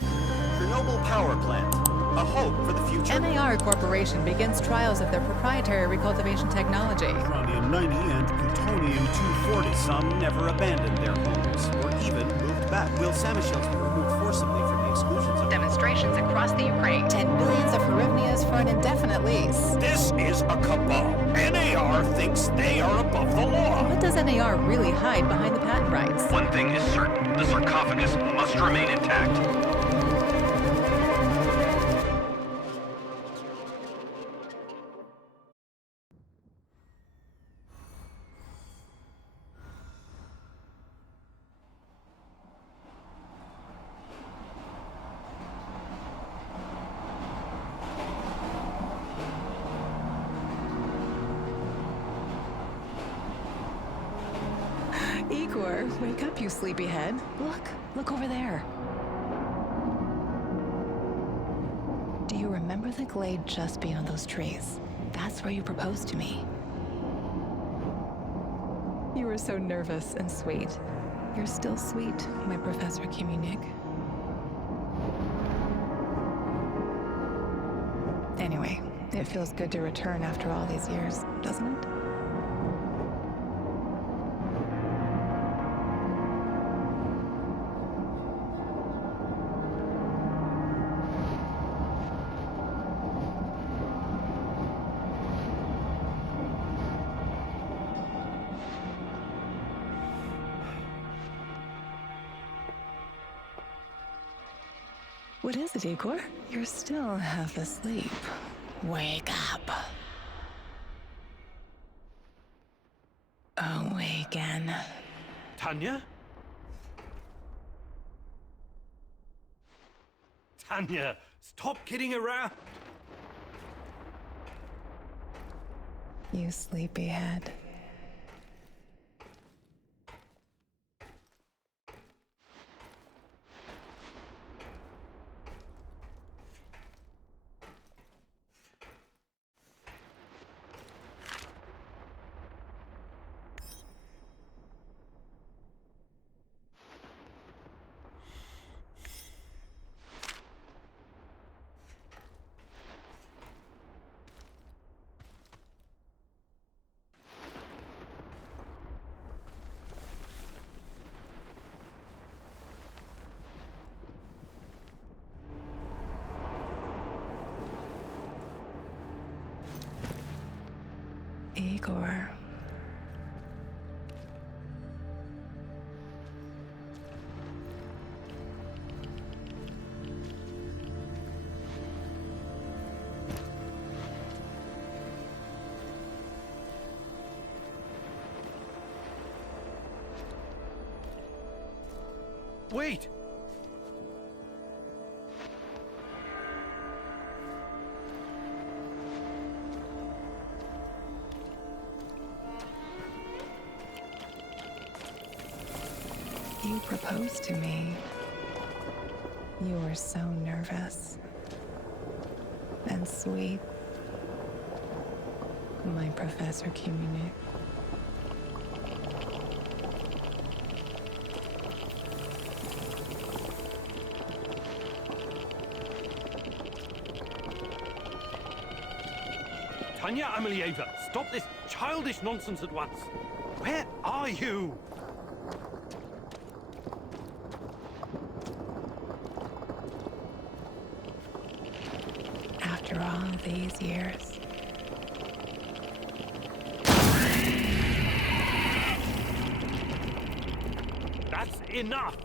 Chernobyl power plant. A hope for the future. NAR Corporation begins trials of their proprietary recultivation technology. Uranium-90 and plutonium-240. Some never abandoned their homes, or even moved back. Will Samoshells be removed forcibly from the exclusion zone? Demonstrations across the Ukraine. 10 billions of hryvnias for an indefinite lease. This is a cabal. NAR thinks they are above the law. What does NAR really hide behind the patent rights? One thing is certain. The sarcophagus must remain intact. Igor, wake up, you sleepyhead. Look over there. Do you remember the glade just beyond those trees? That's where you proposed to me. You were so nervous and sweet. You're still sweet, my Professor Kiminik. Anyway, it feels good to return after all these years, doesn't it? What is it, Igor? You're still half asleep. Wake up. Awaken. Tanya? Tanya, stop kidding around. You sleepyhead. Igor. Wait! You proposed to me. You were so nervous. And sweet. My Professor Kiminik. Tanya Amelieva, stop this childish nonsense at once. Where are you? After all these years. That's enough!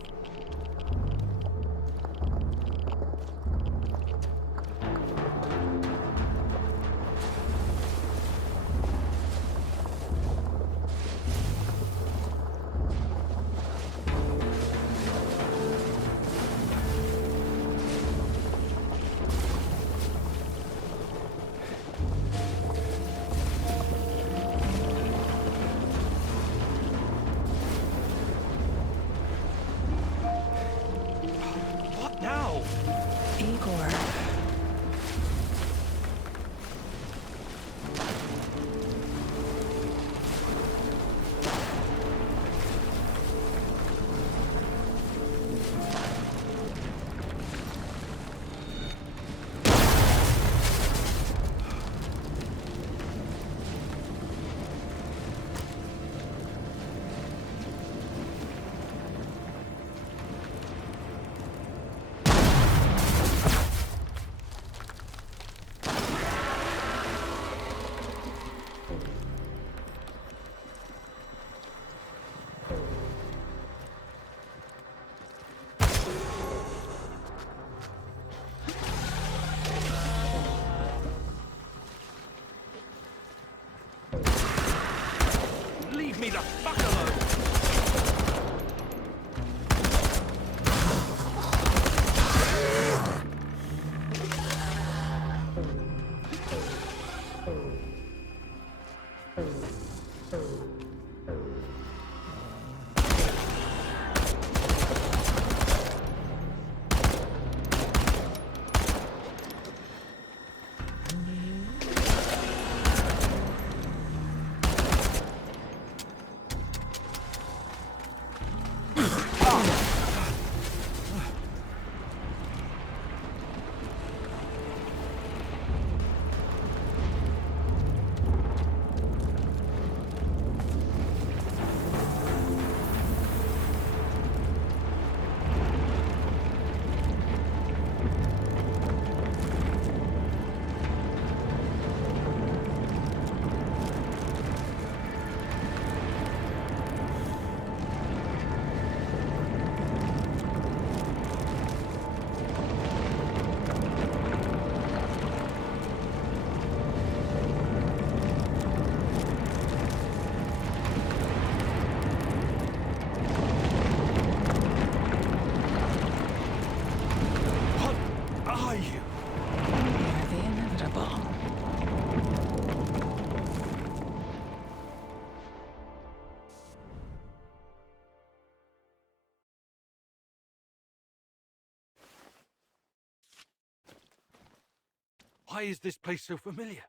Why is this place so familiar?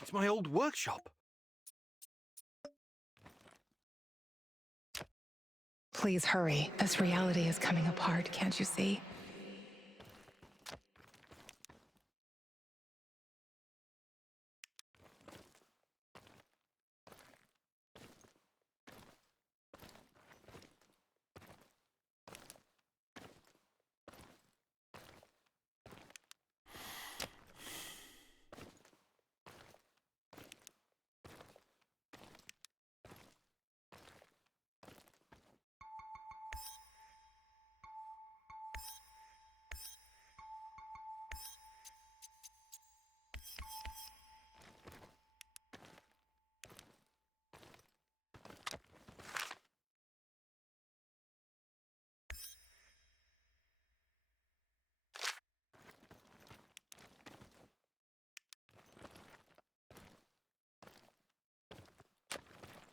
It's my old workshop. Please hurry. This reality is coming apart, can't you see?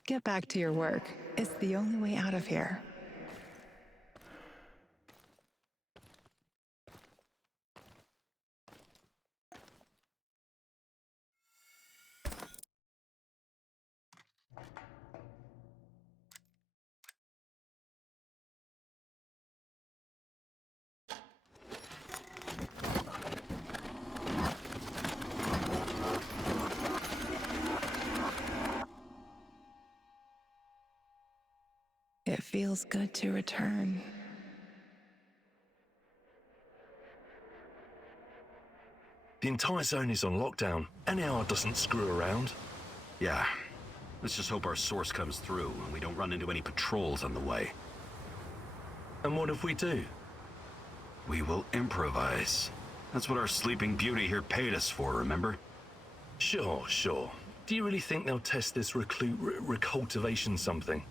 Get back to your work. It's the only way out of here. It feels good to return. The entire zone is on lockdown. NAR doesn't screw around. Yeah. Let's just hope our source comes through and we don't run into any patrols on the way. And what if we do? We will improvise. That's what our Sleeping Beauty here paid us for, remember? Sure. Do you really think they'll test this recultivation something?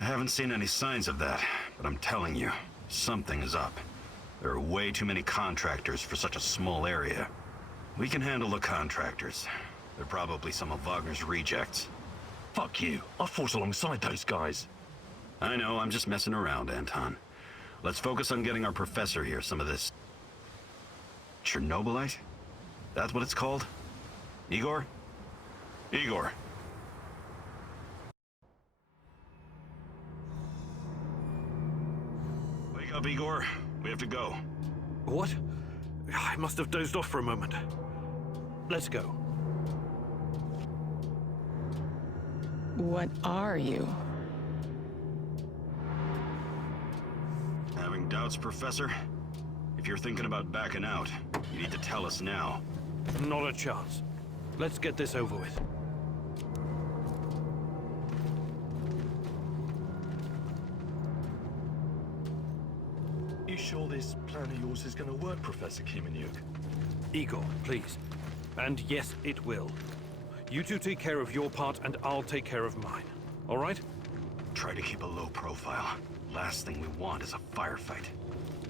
I haven't seen any signs of that, but I'm telling you, something is up. There are way too many contractors for such a small area. We can handle the contractors. They're probably some of Wagner's rejects. Fuck you. I fought alongside those guys. I know, I'm just messing around, Anton. Let's focus on getting our professor here some of this... Chernobylite? That's what it's called? Igor? Igor. Wake up, Igor. We have to go. What? I must have dozed off for a moment. Let's go. What are you? Having doubts, Professor? If you're thinking about backing out, you need to tell us now. Not a chance. Let's get this over with. You sure this plan of yours is going to work, Professor Kimenyuk? Igor, please. And yes, it will. You two take care of your part, and I'll take care of mine. All right? Try to keep a low profile. Last thing we want is a firefight.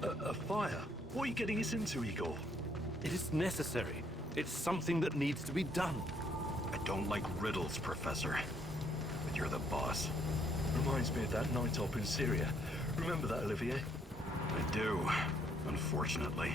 A fire? What are you getting us into, Igor? It is necessary. It's something that needs to be done. I don't like riddles, Professor. But you're the boss. Reminds me of that night op in Syria. Remember that, Olivier? I do, unfortunately.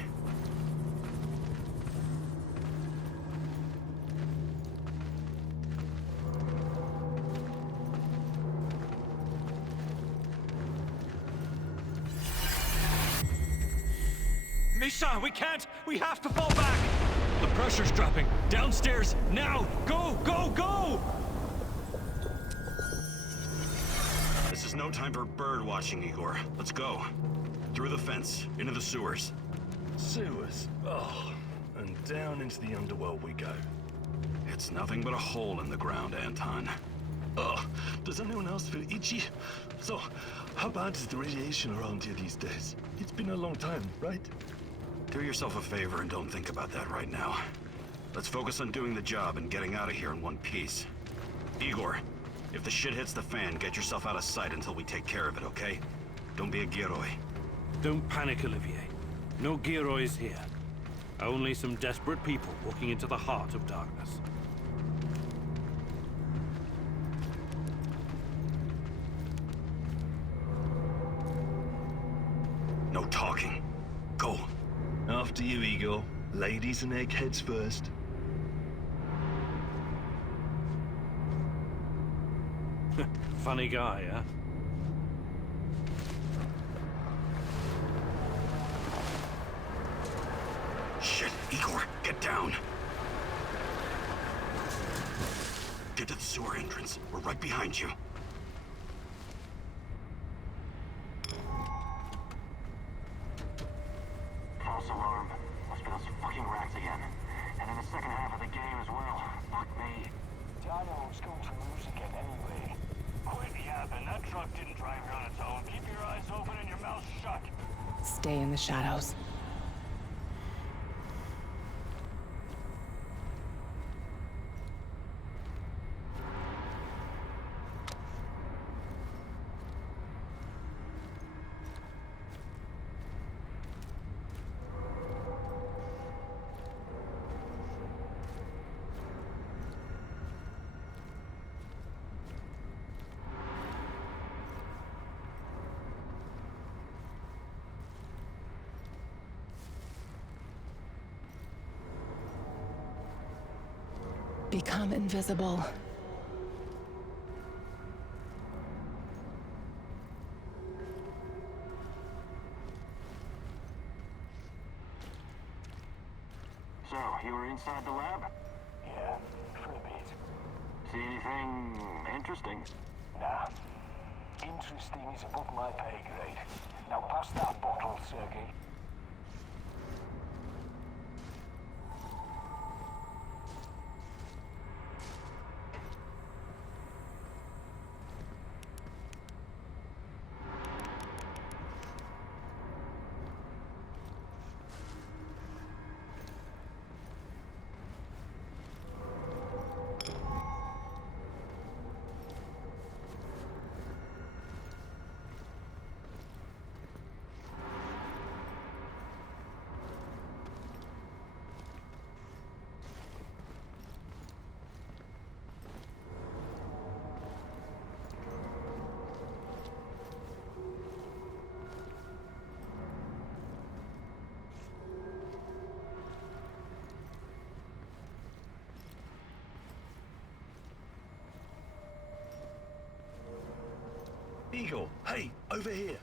Misha, we can't! We have to fall back! The pressure's dropping. Downstairs, now! Go, go, go! This is no time for bird watching, Igor. Let's go. Through the fence, into the sewers. Sewers? Oh, and down into the underworld we go. It's nothing but a hole in the ground, Anton. Oh, does anyone else feel itchy? So, how bad is the radiation around here these days? It's been a long time, right? Do yourself a favor and don't think about that right now. Let's focus on doing the job and getting out of here in one piece. Igor, if the shit hits the fan, get yourself out of sight until we take care of it, okay? Don't be a Gieroi. Don't panic, Olivier. No Girois here. Only some desperate people walking into the heart of darkness. No talking. Go. After you, Igor. Ladies and eggheads first. Funny guy, huh? Shit, Igor, get down. Get to the sewer entrance. We're right behind you. False alarm. Must be those fucking rats again. And in the second half of the game as well. Fuck me. Dano's going to lose again anyway. Quit yapping. That truck didn't drive here on its own. Keep your eyes open and your mouth shut. Stay in the shadows. Become invisible. So, you were inside the lab? Yeah, for a bit. See anything interesting? Nah. Interesting is above my pay grade. Now pass that bottle, Sergey. Igor, hey, over here.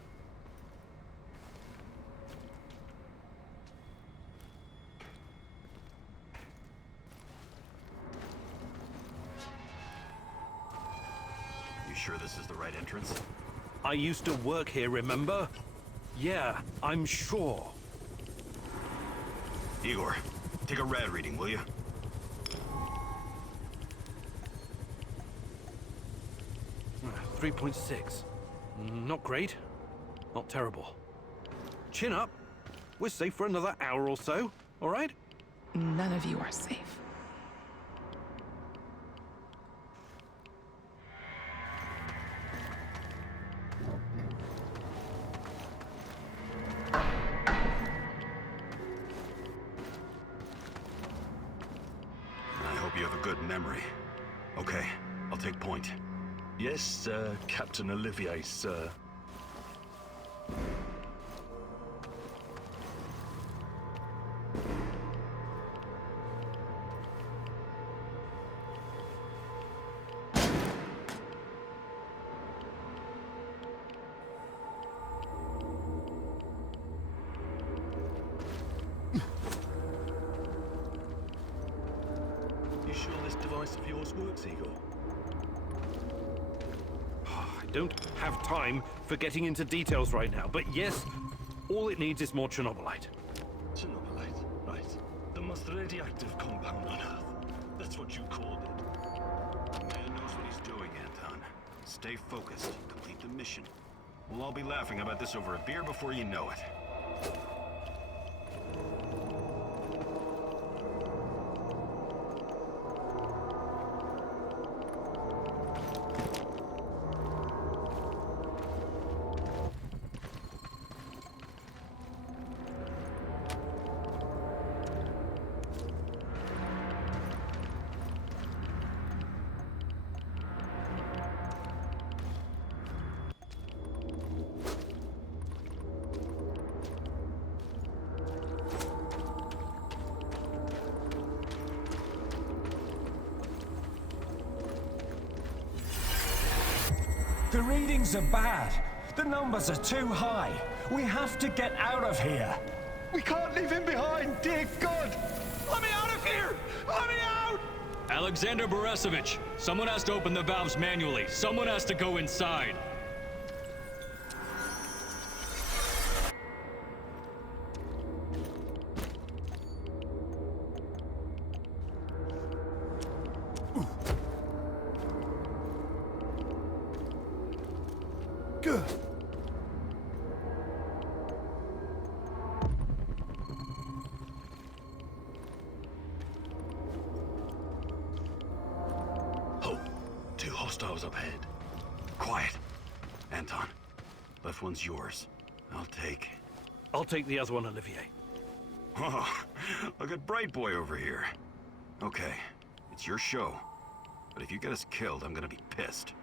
You sure this is the right entrance? I used to work here, remember? Yeah, I'm sure. Igor, take a rad reading, will you? 3.6. Not great. Not terrible. Chin up. We're safe for another hour or so, all right? None of you are safe. I hope you have a good memory. Okay, I'll take point. Yes, Captain Olivier, sir. You sure this device of yours works, Igor? I don't have time for getting into details right now, but yes, all it needs is more Chernobylite. Chernobylite, right. The most radioactive compound on Earth. That's what you called it. Man knows what he's doing, Anton. Stay focused. Complete the mission. We'll all be laughing about this over a beer before you know it. The readings are bad. The numbers are too high. We have to get out of here. We can't leave him behind, dear God! Let me out of here! Let me out! Alexander Borisovich, someone has to open the valves manually. Someone has to go inside. Good. Oh, two hostiles up ahead. Quiet. Anton, left one's yours. I'll take the other one, Olivier. Oh, look at Bright Boy over here. Okay, it's your show. But if you get us killed, I'm gonna be pissed.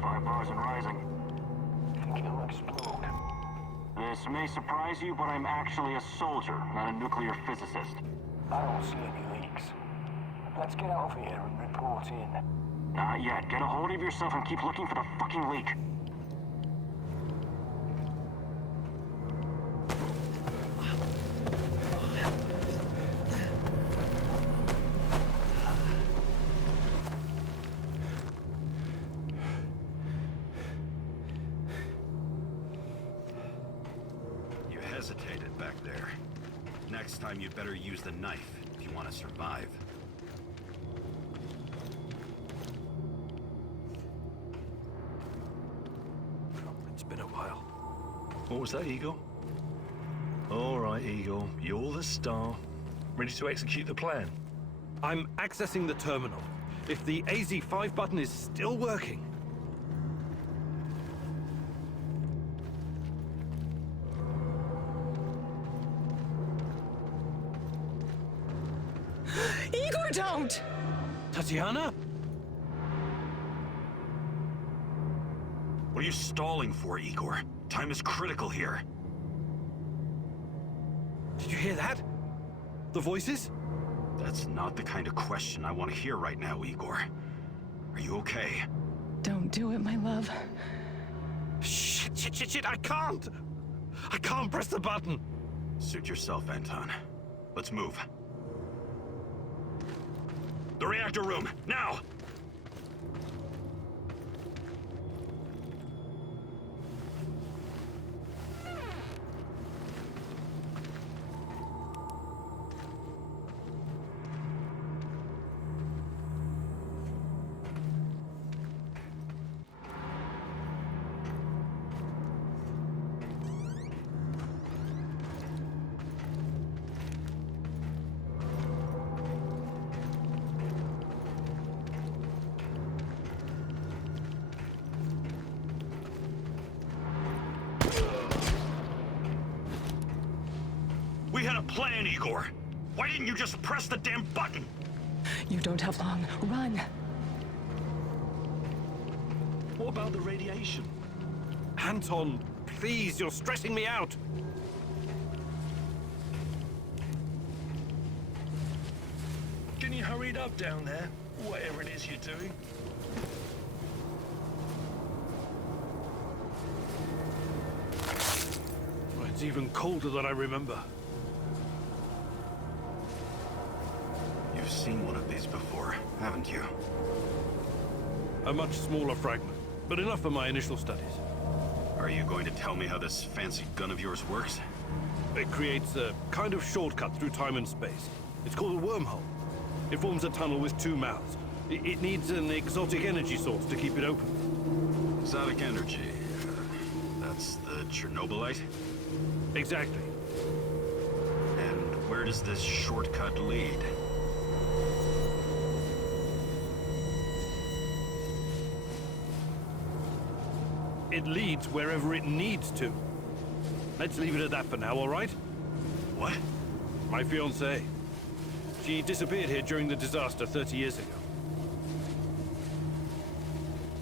Five bars and rising. Think it'll explode. This may surprise you, but I'm actually a soldier, not a nuclear physicist. I don't see any leaks. Let's get out of here and report in. Not yet. Get a hold of yourself and keep looking for the fucking leak. You hesitated back there. Next time you'd better use the knife if you want to survive. It's been a while. What was that, Eagle? All right, Eagle. You're the star. Ready to execute the plan? I'm accessing the terminal. If the AZ5 button is still working... Igor, don't! Tatiana? What are you stalling for, Igor? Time is critical here. Did you hear that? The voices? That's not the kind of question I want to hear right now, Igor. Are you okay? Don't do it, my love. Shit, I can't! I can't press the button! Suit yourself, Anton. Let's move. The reactor room, now! We had a plan, Igor. Why didn't you just press the damn button? You don't have long. Run! What about the radiation? Anton, please, you're stressing me out! Can you hurry it up down there? Whatever it is you're doing. It's even colder than I remember. You've seen one of these before, haven't you? A much smaller fragment, but enough for my initial studies. Are you going to tell me how this fancy gun of yours works? It creates a kind of shortcut through time and space. It's called a wormhole. It forms a tunnel with two mouths. It needs an exotic energy source to keep it open. Exotic energy. That's the Chernobylite? Exactly. And where does this shortcut lead? It leads wherever it needs to. Let's leave it at that for now, all right? What? My fiancée. She disappeared here during the disaster 30 years ago.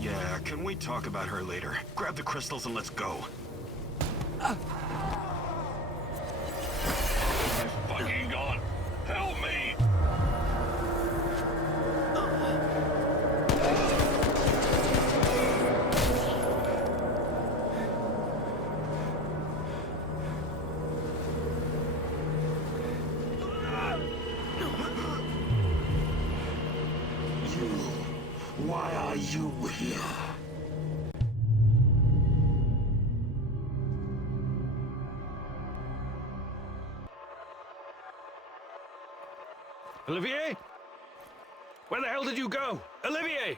Yeah, can we talk about her later? Grab the crystals and let's go. Why are you here? Olivier? Where the hell did you go? Olivier!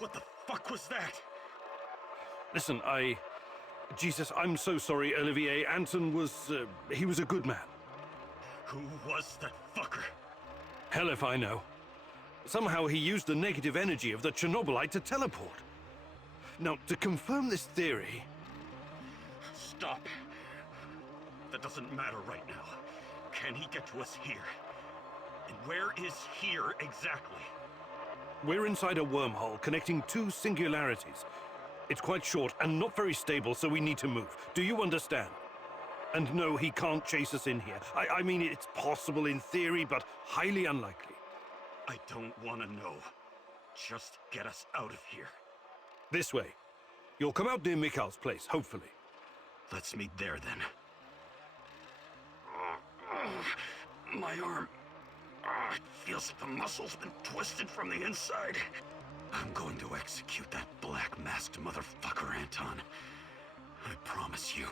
What the fuck was that? Listen, Jesus, I'm so sorry, Olivier. Anton was, he was a good man. Who was that fucker? Hell if I know. Somehow he used the negative energy of the Chernobylite to teleport. Now, to confirm this theory... Stop. That doesn't matter right now. Can he get to us here? And where is here exactly? We're inside a wormhole connecting two singularities. It's quite short and not very stable, so we need to move. Do you understand? And no, he can't chase us in here. I mean, it's possible in theory, but highly unlikely. I don't want to know. Just get us out of here. This way. You'll come out near Mikhail's place, hopefully. Let's meet there, then. My arm. It feels like the muscle's been twisted from the inside. I'm going to execute that black-masked motherfucker, Anton. I promise you.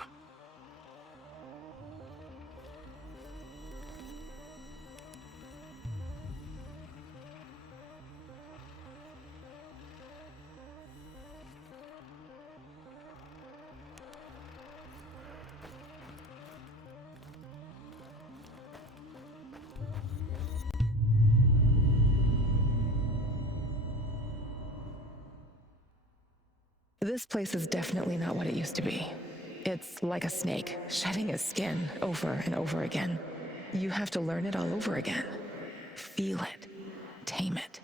This place is definitely not what it used to be. It's like a snake, shedding its skin over and over again. You have to learn it all over again. Feel it. Tame it.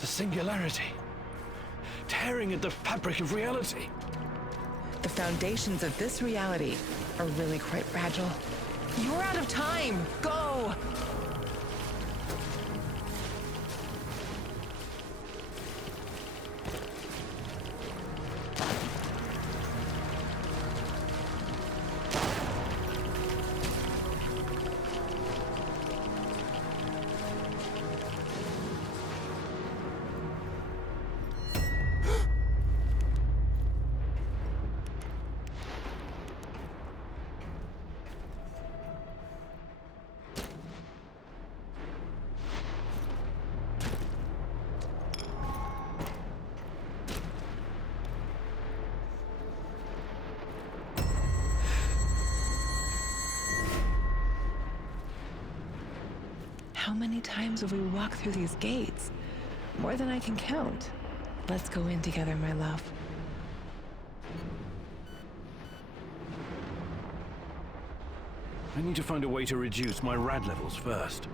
The singularity. Tearing at the fabric of reality. The foundations of this reality are really quite fragile. You're out of time! Go! How many times have we walked through these gates? More than I can count. Let's go in together, my love. I need to find a way to reduce my rad levels first.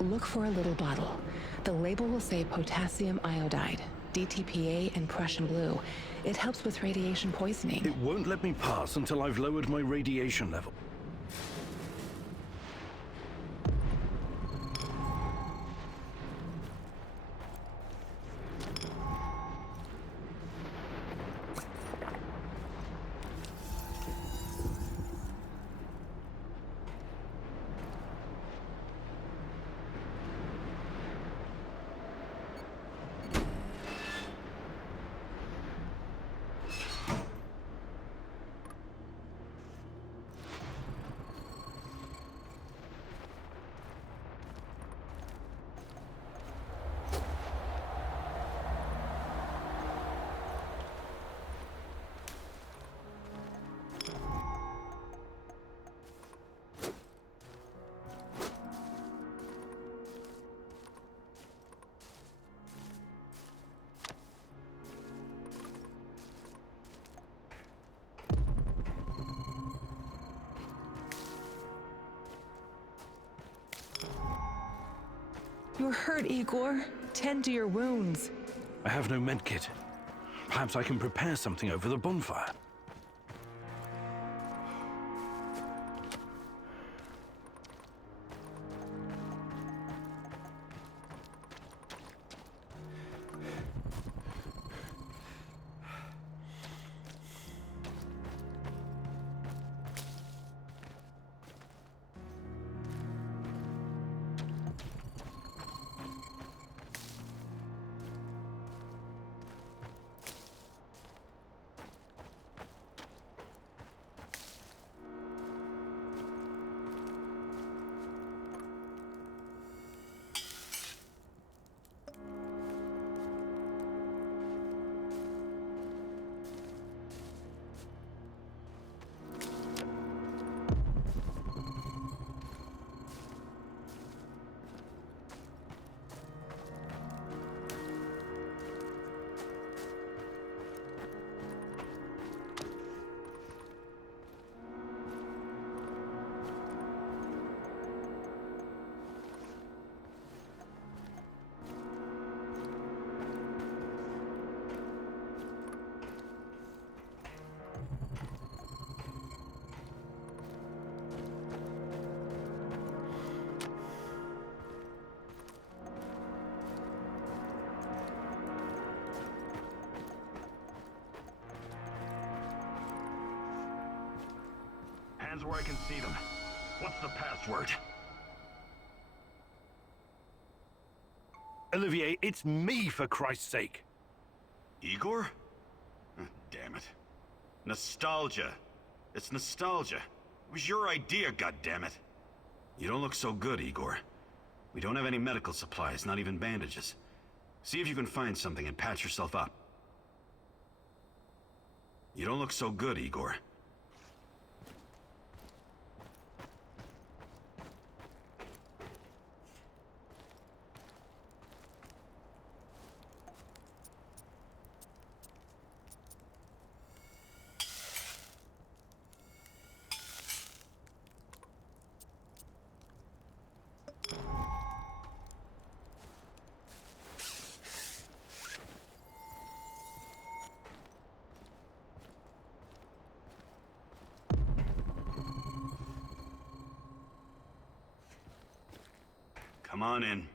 Look for a little bottle. The label will say potassium iodide, DTPA, and Prussian blue. It helps with radiation poisoning. It won't let me pass until I've lowered my radiation level. You're hurt, Igor. Tend to your wounds. I have no medkit. Perhaps I can prepare something over the bonfire. Hands where I can see them. What's the password? Olivier, it's me, for Christ's sake. Igor? Damn it. Nostalgia. It's nostalgia. It was your idea, goddammit. You don't look so good, Igor. We don't have any medical supplies, not even bandages. See if you can find something and patch yourself up. You don't look so good, Igor. Come on in.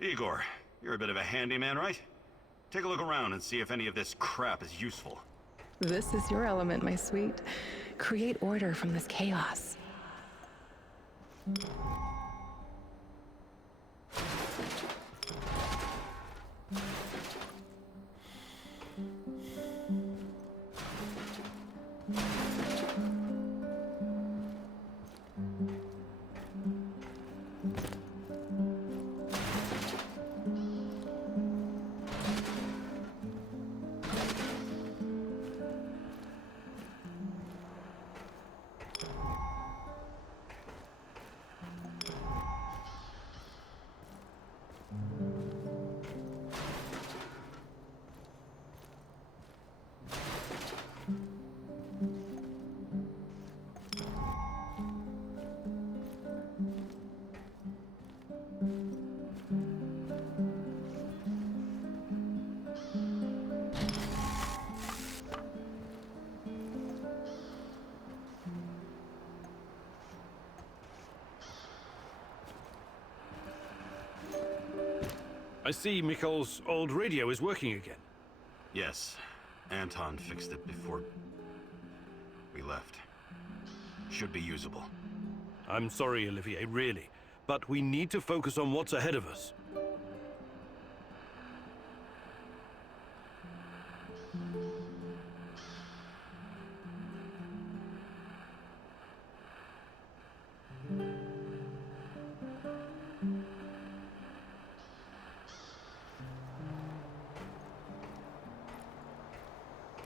Igor, you're a bit of a handyman, right? Take a look around and see if any of this crap is useful. This is your element, my sweet. Create order from this chaos. I see Mikhail's old radio is working again. Yes, Anton fixed it before we left. Should be usable. I'm sorry, Olivier, really. But we need to focus on what's ahead of us.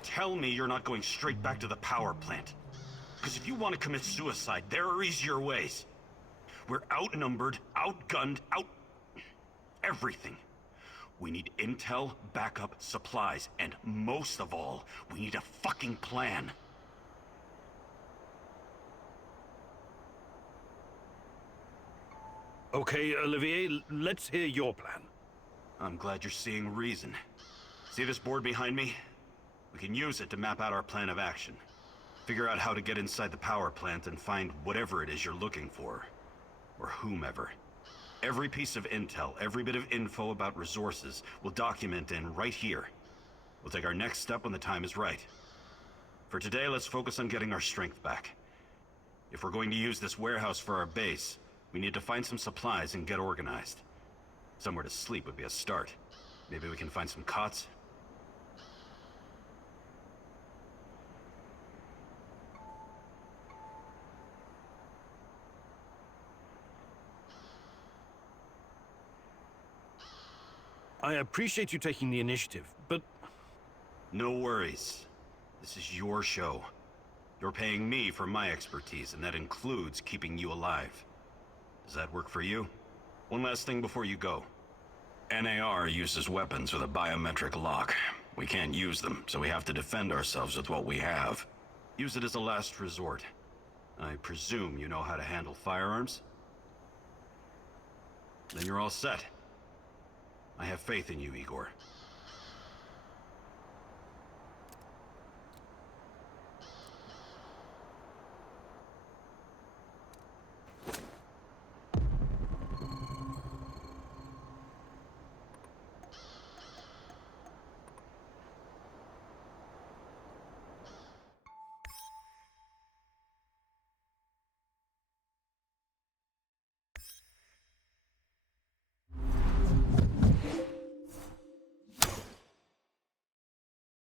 Tell me you're not going straight back to the power plant. Because if you want to commit suicide, there are easier ways. We're outnumbered, outgunned, everything. We need intel, backup, supplies, and most of all, we need a fucking plan. Okay, Olivier, let's hear your plan. I'm glad you're seeing reason. See this board behind me? We can use it to map out our plan of action. Figure out how to get inside the power plant and find whatever it is you're looking for. Or whomever. Every piece of intel, every bit of info about resources, we'll document in right here. We'll take our next step when the time is right. For today, let's focus on getting our strength back. If we're going to use this warehouse for our base, we need to find some supplies and get organized. Somewhere to sleep would be a start. Maybe we can find some cots? I appreciate you taking the initiative, but... No worries. This is your show. You're paying me for my expertise, and that includes keeping you alive. Does that work for you? One last thing before you go. NAR uses weapons with a biometric lock. We can't use them, so we have to defend ourselves with what we have. Use it as a last resort. I presume you know how to handle firearms? Then you're all set. I have faith in you, Igor.